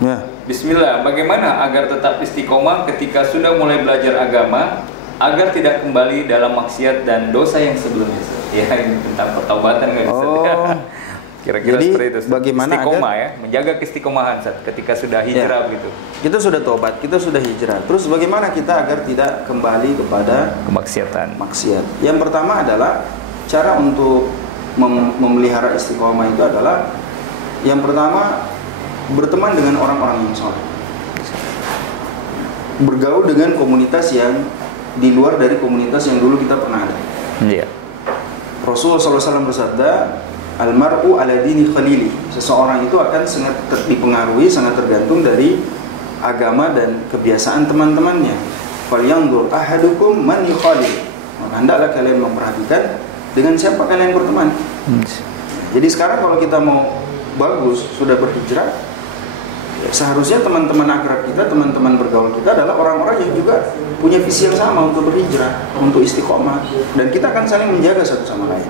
Ya. Bismillah, bagaimana agar tetap istiqomah ketika sudah mulai belajar agama agar tidak kembali dalam maksiat dan dosa yang sebelumnya? Ya, ini tentang pertaubatan kan Ustaz? Oh. Kira-kira Jadi, seperti itu Ustaz. bagaimana Istiqomah ya, menjaga keistiqomahan Ustaz, ketika sudah hijrah begitu. Kita sudah tobat, kita sudah hijrah. Terus bagaimana kita agar tidak kembali kepada Kemaksiatan. maksiat? Yang pertama adalah cara untuk memelihara istiqomah itu adalah yang pertama berteman dengan orang-orang yang soleh, bergaul dengan komunitas yang di luar dari komunitas yang dulu kita pernah ada. Iya. Rasulullah SAW bersabda, almar'u ala dini khalili. Seseorang itu akan sangat dipengaruhi, sangat tergantung dari agama dan kebiasaan teman-temannya. Falyanzur ahadukum man yukhalil. Maka hendaklah kalian memperhatikan dengan siapa kalian berteman. Jadi sekarang kalau kita mau bagus, sudah berhijrah, seharusnya teman-teman akrab kita, teman-teman bergaul kita adalah orang-orang yang juga punya visi yang sama untuk berhijrah, untuk istiqomah, dan kita akan saling menjaga satu sama lain.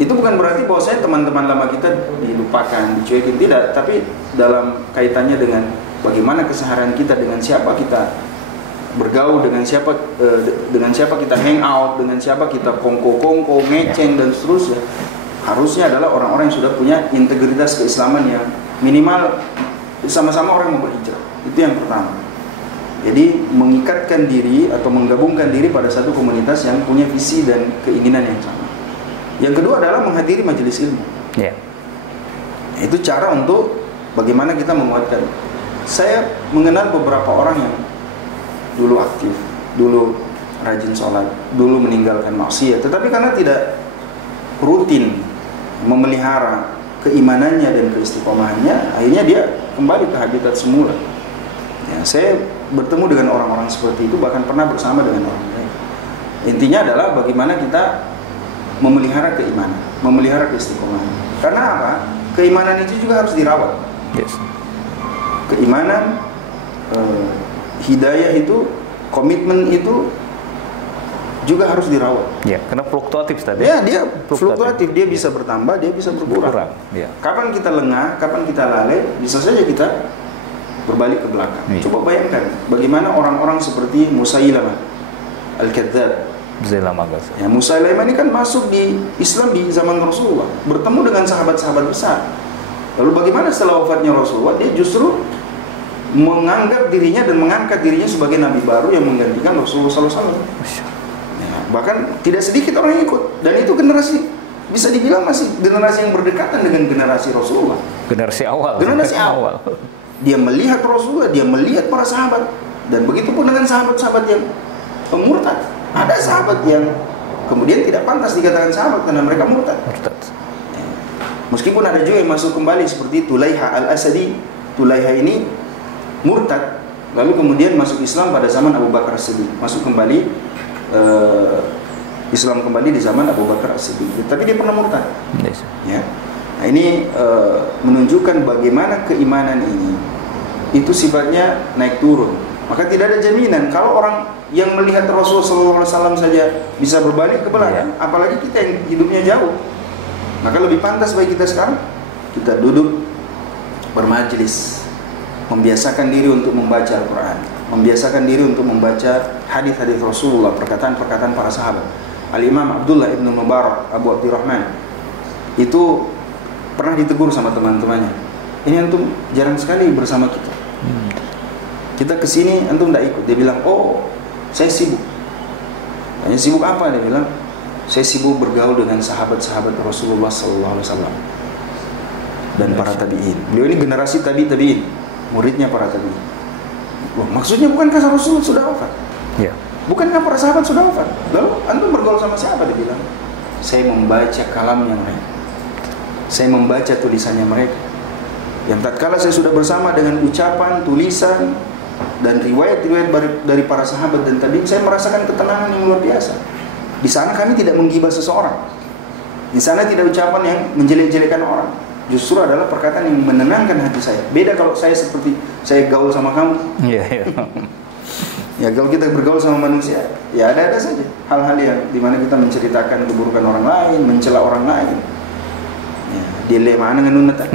Itu bukan berarti bahwasanya teman-teman lama kita dilupakan, dicuekin, tidak, tapi dalam kaitannya dengan bagaimana keseharian kita, dengan siapa kita bergaul, dengan siapa kita hang out, dengan siapa kita kongko-kongko, ngeceng dan seterusnya. Harusnya adalah orang-orang yang sudah punya integritas keislaman yang minimal sama-sama orang yang mau berhijrah. Itu yang pertama. Jadi mengikatkan diri atau menggabungkan diri pada satu komunitas yang punya visi dan keinginan yang sama. Yang kedua adalah menghadiri majelis ilmu. Yeah. Itu cara untuk bagaimana kita menguatkan. Saya mengenal beberapa orang yang dulu aktif, dulu rajin sholat, dulu meninggalkan maksiat, tetapi karena tidak rutin memelihara keimanannya dan keistiqomahannya, akhirnya dia kembali ke habitat semula. Ya, saya bertemu dengan orang-orang seperti itu, bahkan pernah bersama dengan orang lain. Intinya adalah bagaimana kita memelihara keimanan, memelihara keistiqomahan. Karena apa? Keimanan itu juga harus dirawat. Yes. Keimanan, hidayah itu, komitmen itu juga harus dirawat. Ya, karena fluktuatif tadi. Ya, dia fluktuatif, dia bisa bertambah, dia bisa berkurang. Ya. Kapan kita lengah, kapan kita lalai, bisa saja kita berbalik ke belakang. Ya. Coba bayangkan bagaimana orang-orang seperti Musailamah Al-Kadzdzab. Ya, Musailamah ini kan masuk di Islam di zaman Rasulullah, bertemu dengan sahabat-sahabat besar. Lalu bagaimana setelah wafatnya Rasulullah, dia justru menganggap dirinya dan mengangkat dirinya sebagai nabi baru yang menggantikan Rasulullah SAW. Bahkan tidak sedikit orang yang ikut, dan itu generasi bisa dibilang masih generasi yang berdekatan dengan generasi Rasulullah. Generasi awal. Generasi awal. Dia melihat Rasulullah, dia melihat para sahabat, dan begitu pun dengan sahabat-sahabat yang murtad. Ada sahabat yang kemudian tidak pantas dikatakan sahabat karena mereka murtad. Meskipun ada juga yang masuk kembali seperti Tulaiha Al-Asadi. Tulaiha ini murtad, lalu kemudian masuk Islam pada zaman Abu Bakar As-Siddiq, masuk kembali Islam kembali di zaman Abu Bakar As-Siddiq, tapi dia pernah murtad. Yes. Ya. Nah, ini menunjukkan bagaimana keimanan ini itu sifatnya naik turun. Maka tidak ada jaminan kalau orang yang melihat Rasulullah SAW saja bisa berbalik ke belakang, apalagi kita yang hidupnya jauh. Maka lebih pantas bagi kita sekarang kita duduk bermajelis, membiasakan diri untuk membaca Al-Quran, membiasakan diri untuk membaca hadis-hadis Rasulullah, perkataan-perkataan para sahabat. Al-Imam Abdullah ibn Mubarak Abu Abdurrahman itu pernah ditegur sama teman-temannya, ini antum jarang sekali bersama kita. Kita kesini antum tidak ikut. Dia bilang, oh saya sibuk. Tanya sibuk apa? Dia bilang, saya sibuk bergaul dengan sahabat-sahabat Rasulullah SAW dan para tabi'in. Beliau ini generasi tabi'in, muridnya para tabi'in. Wah, maksudnya bukankah Rasulullah sudah wafat? Ya. Bukankah para sahabat sudah wafat? Lalu antum bergaul sama siapa? Dia bilang, saya membaca kalamnya mereka, saya membaca tulisannya mereka. Yang tatkala saya sudah bersama dengan ucapan, tulisan dan riwayat-riwayat dari para sahabat dan tabi'in, saya merasakan ketenangan yang luar biasa. Di sana kami tidak menggibah seseorang. Di sana tidak ucapan yang menjelek-jelekan orang. Justru adalah perkataan yang menenangkan hati saya. Beda kalau saya seperti saya gaul sama kamu. Iya. Ya, kalau kita bergaul sama manusia, ya ada-ada saja hal-hal yang dimana kita menceritakan keburukan orang lain, mencela orang lain. Ya, dilema dengan nunatan.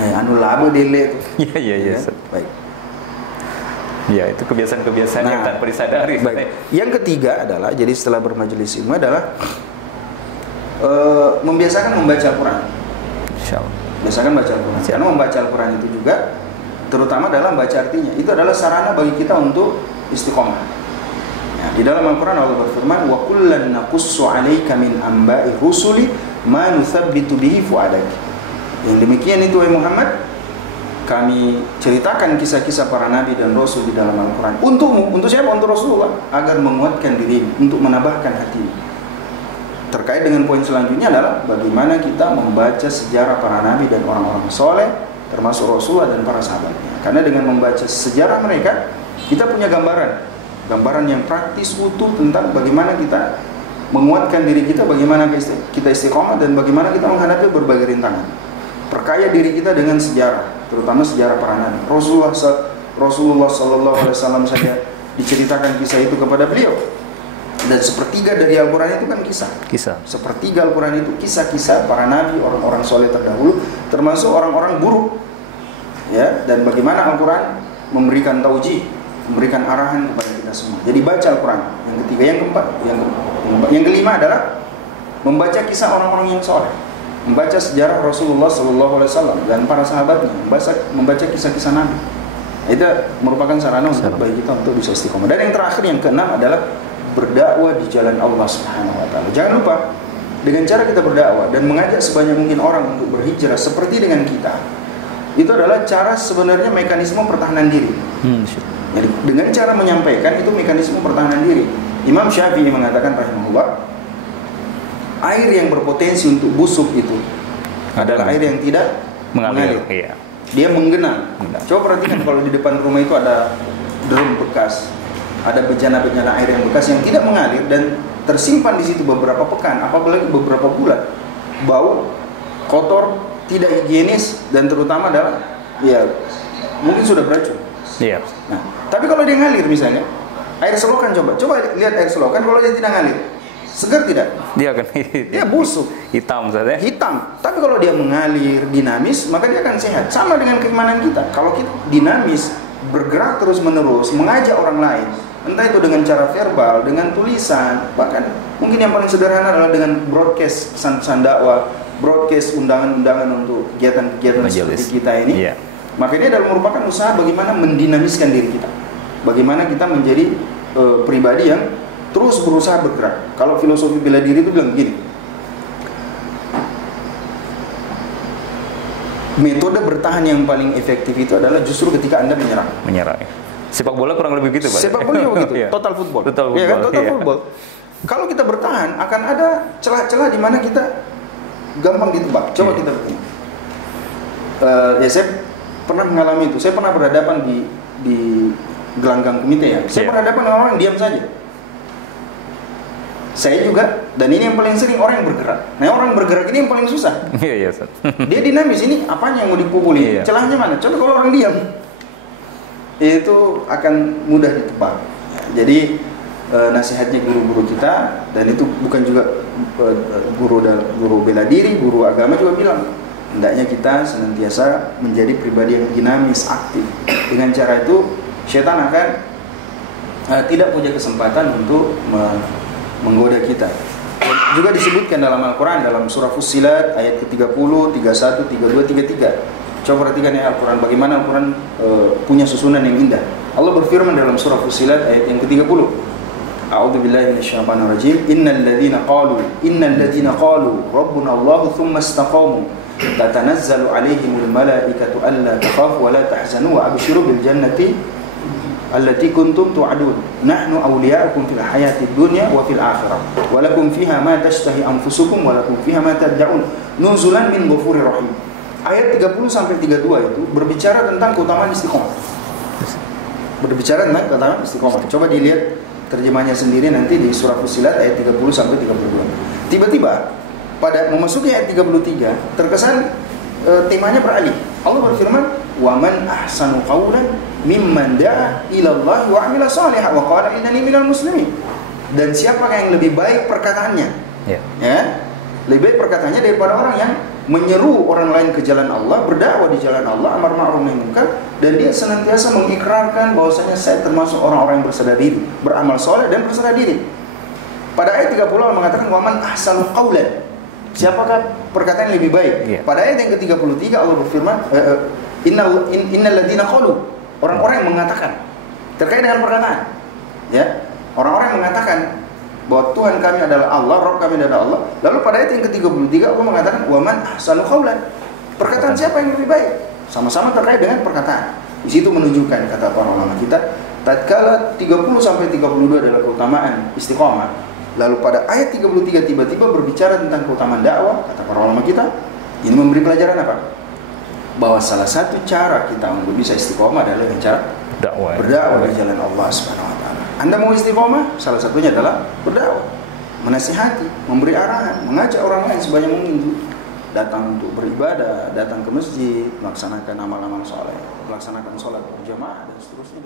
Ya, anu labo dele. Iya, iya, iya. Baik. Ya, itu kebiasaan-kebiasaan yang tanpa disadari. Baik. Yang ketiga adalah, jadi setelah bermajelis ilmu adalah membiasakan membaca Al-Quran. Insyaallah. Biasakan baca Al-Quran. Karena membaca Al-Quran itu juga, terutama dalam baca artinya, itu adalah sarana bagi kita untuk istiqomah. Ya, di dalam Al-Quran Allah berfirman, wa kullan naqussu 'alaika min amba'i rusuli ma nuthabbitu bihi fu'adak. Yang demikian itu wahai Muhammad, kami ceritakan kisah-kisah para nabi dan rasul di dalam Al-Quran untukmu, untuk siapa? Untuk Rasulullah, agar menguatkan dirimu, untuk menambahkan hatimu. Terkait dengan poin selanjutnya adalah bagaimana kita membaca sejarah para nabi dan orang-orang soleh, termasuk Rasulullah dan para sahabatnya. Karena dengan membaca sejarah mereka, kita punya gambaran yang praktis utuh tentang bagaimana kita menguatkan diri kita, bagaimana kita istiqomah, dan bagaimana kita menghadapi berbagai rintangan. Perkaya diri kita dengan sejarah, terutama sejarah para nabi. Rasulullah SAW saja diceritakan kisah itu kepada beliau. Dan sepertiga dari Al-Quran itu kan kisah. Sepertiga Al-Quran itu kisah-kisah para nabi, orang-orang soleh terdahulu, termasuk orang-orang buruk. Ya, dan bagaimana Al-Quran memberikan taujih, memberikan arahan kepada kita semua. Jadi baca Al-Quran. Yang ketiga, yang keempat, yang kelima adalah membaca kisah orang-orang yang soleh, membaca sejarah Rasulullah SAW dan para sahabatnya, membaca kisah-kisah Nabi. Itu merupakan sarana untuk bagi kita untuk bisa istiqomah. Dan yang terakhir, yang keenam adalah berdakwah di jalan Allah Subhanahu wa taala. Jangan lupa, dengan cara kita berdakwah dan mengajak sebanyak mungkin orang untuk berhijrah seperti dengan kita, itu adalah cara sebenarnya mekanisme pertahanan diri. Jadi dengan cara menyampaikan itu mekanisme pertahanan diri. Imam Syafi'i mengatakan rahimahullah, air yang berpotensi untuk busuk itu adalah air yang tidak mengalir. Iya. Dia menggenang. Coba perhatikan kalau di depan rumah itu ada drum bekas, ada bejana-bejana air yang bekas yang tidak mengalir dan tersimpan di situ beberapa pekan, apalagi beberapa bulan. Bau, kotor, tidak higienis, dan terutama adalah ya mungkin sudah beracun. Iya. Nah, tapi kalau dia ngalir misalnya, air selokan, coba lihat air selokan, kalau dia tidak ngalir, segar tidak? Dia akan dia busuk, hitam saja. Hitam. Tapi kalau dia mengalir, dinamis, maka dia akan sehat. Sama dengan keimanan kita. Kalau kita dinamis, bergerak terus-menerus, mengajak orang lain, entah itu dengan cara verbal, dengan tulisan, bahkan mungkin yang paling sederhana adalah dengan broadcast pesan-pesan dakwah, broadcast undangan-undangan untuk kegiatan-kegiatan seperti kita ini. Yeah. Maka ini adalah merupakan usaha bagaimana mendinamiskan diri kita, bagaimana kita menjadi pribadi yang terus berusaha bergerak. Kalau filosofi bela diri itu bilang begini, metode bertahan yang paling efektif itu adalah justru ketika Anda menyerang. Ya. Sepak bola kurang lebih begitu, Pak. Sepak bola juga begitu. Total football. Ya kan, total football. Kalau kita bertahan akan ada celah-celah di mana kita gampang ditebak. Coba kita begini. Ya saya pernah mengalami itu. Saya pernah berhadapan di gelanggang komite ya. Saya berhadapan dengan orang yang diam saja. Saya juga, dan ini yang paling sering orang yang bergerak. Nah, orang yang bergerak ini yang paling susah. Iya, dia dinamis, ini apanya yang mau dipukuli? Celahnya mana? Contoh kalau orang diam, itu akan mudah ditebak. Jadi nasihatnya guru-guru kita, dan itu bukan juga guru bela diri, guru agama juga bilang, hendaknya kita senantiasa menjadi pribadi yang dinamis, aktif. Dengan cara itu, syaitan akan tidak punya kesempatan untuk menggoda kita. Juga disebutkan dalam Al-Quran, dalam surah Fussilat ayat ke-30, 31, 32, 33. Coba perhatikan ya Al-Quran, bagaimana Al-Quran punya susunan yang indah. Allah berfirman dalam surah Fussilat ayat yang ke-30, A'udzubillahi minasyaitonirrajim, innal ladzina qalu rabbuna Allah tsumma istaqamu tatanazzalu 'alaihimul malaikatu alla takhafu wa la tahzanu wa abshiru bil jannati allati kuntum tu'adun nahnu awliya'ukum fil hayatid dunya wa fil akhirah wa lakum fiha ma tashtahi anfusukum wa lakum fiha ma tad'un nuzulan min ghafurir rahim. Ayat 30 sampai 32 itu berbicara tentang keutamaan istiqomah. Berbicara tentang keutamaan istiqomah. Coba dilihat terjemahnya sendiri nanti di surah Fussilat ayat 30 sampai 32. Tiba-tiba pada memasuki ayat 33 terkesan temanya beralih. Allah berfirman, "Wa man ahsanu qawlan mimman da'a ila Allah wa 'amila shalihan wa qala innani minal muslimin." Dan siapakah yang lebih baik perkataannya? Ya. Lebih baik perkataannya daripada orang yang menyeru orang lain ke jalan Allah, berdakwah di jalan Allah, amar ma'ruf nahi munkar, dan dia senantiasa mengikrarkan bahwasanya saya termasuk orang-orang yang berserah diri, beramal soleh dan berserah diri. Pada ayat 30 Allah mengatakan waman ahsanu qaulan. Siapakah perkataan yang lebih baik? Pada ayat yang ke-33 Allah berfirman innal ladzina qalu, orang-orang yang mengatakan terkait dengan perkataan. Ya, orang-orang yang mengatakan bahwa Tuhan kami adalah Allah, Rabb kami adalah Allah. Lalu pada ayat yang ke-33 Allah mengatakan waman ahsanu qaulan. Perkataan siapa yang lebih baik? Sama-sama terkait dengan perkataan. Di situ menunjukkan kata para ulama kita, tatkala 30 sampai 32 adalah keutamaan istiqomah. Lalu pada ayat 33 tiba-tiba berbicara tentang keutamaan dakwah, kata para ulama kita, ini memberi pelajaran apa? Bahwa salah satu cara kita untuk bisa istiqomah adalah dengan cara berdakwah di jalan Allah Subhanahu wa taala. Anda mau istiqomah, salah satunya adalah berdakwah, menasihati, memberi arahan, mengajak orang lain sebanyak mungkin datang untuk beribadah, datang ke masjid, melaksanakan amal-amal soleh, melaksanakan sholat berjamaah dan seterusnya.